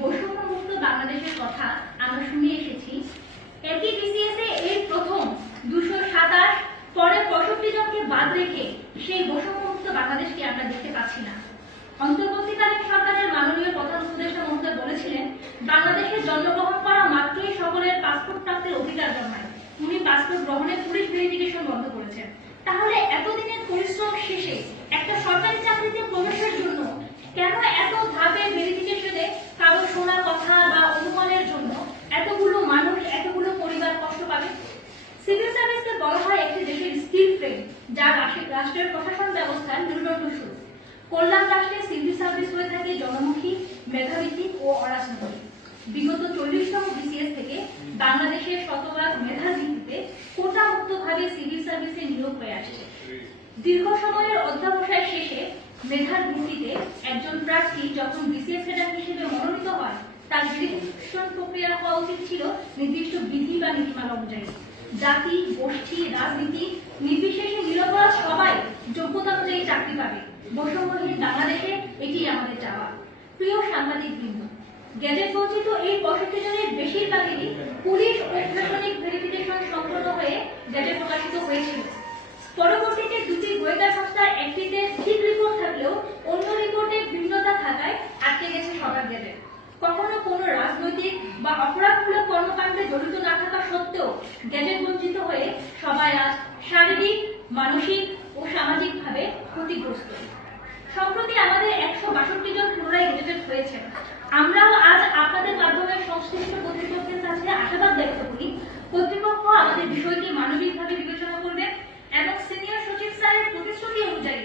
বৈষম্য বাংলাদেশের কথা আমরা শুনে এসেছি। একই বিসিএস এ প্রথম দুশো সাতাশ, পরে পঁয়ষট্টি জনকে বাদ রেখে সেই বৈষম্য বাংলাদেশকে আমরা দেখতে পাচ্ছি না। অন্তর্বর্তীকালীন সরকারের মাননীয় প্রধান উপদেষ্টা মহোদয় বলেছিলেন বাংলাদেশে জন্মগ্রহণ করা মাত্রই সকলের পাসপোর্ট প্রাপ্তির অধিকার জন্মায়। উনি পাসপোর্ট গ্রহণে পুলিশ ভেরিফিকেশন বন্ধ করেছেন। তাহলে এতদিনের পরিশ্রম শেষে একটা সরকারি রাষ্ট্রের- প্রশাসন ব্যবস্থার মেরুদণ্ড শুরু। কল্যাণ রাষ্ট্রে সিভিল সার্ভিস হয়ে থাকে জনমুখী মেধাভিত্তিক ও অরাজনৈতিক। বিগত চল্লিশতম বিসিএস থেকে বাংলাদেশের শতভাগ মেধার ভিত্তিতে কোটা মুক্তভাবে সিভিল সার্ভিসে নিয়োগ হয়ে আসছে। দীর্ঘ সময়ের অধ্যাবসায় শেষে মেধার ভিত্তিতে একজন প্রার্থী যখন বিসিএস ক্যাডার হিসেবে মনোনীত হয়, তার ভেরিফিকেশন প্রক্রিয়া হওয়া উচিত ছিল নির্দিষ্ট বিধি বা নীতিমালা অনুযায়ী। জাতি, গোষ্ঠী, রাজনীতি, নির্বিশেষে নিরপরাধ সবাই যোগ্যতা অনুযায়ী চাকরি পাবে। বৈষম্যহীন বাংলাদেশে এটি আমাদের চাওয়া। প্রিয় সাংবাদিক বৃন্দ গ্যাজেট বঞ্চিত এই পঁয়ষট্টি জনের বেশিরভাগেরই পুলিশ ও প্রশাসনিক ভেরিফিকেশন সম্পন্ন হয়ে গ্যাজেট প্রকাশিত হয়েছিল। পরবর্তীতে দুটি গোয়েন্দা সংস্থার একটিতে ঠিক রিপোর্ট থাকলেও অন্য রিপোর্টে ভিন্নতা থাকায় আটকে গেছে সবার গ্যাজেট। কখনো কোনো রাজনৈতিক বা অপরাধমূলক কর্মকাণ্ডে জড়িত জ্ঞানের বঞ্চিত হয়ে সবাই আজ শারীরিক, মানসিক ও সামাজিকভাবে ক্ষতিগ্রস্ত। সম্প্রতি আমাদের একশো বাষট্টি জন পুনরায় গ্রেজুয়েট হয়েছে। আমরাও আজ আপনাদের মাধ্যমে সংশ্লিষ্ট কর্তৃপক্ষের কাছে আশাবাদ ব্যক্ত করি, কর্তৃপক্ষ আমাদের বিষয়টি মানবিকভাবে বিবেচনা করবে এবং সিনিয়র সচিব স্যারের প্রতিশ্রুতি অনুযায়ী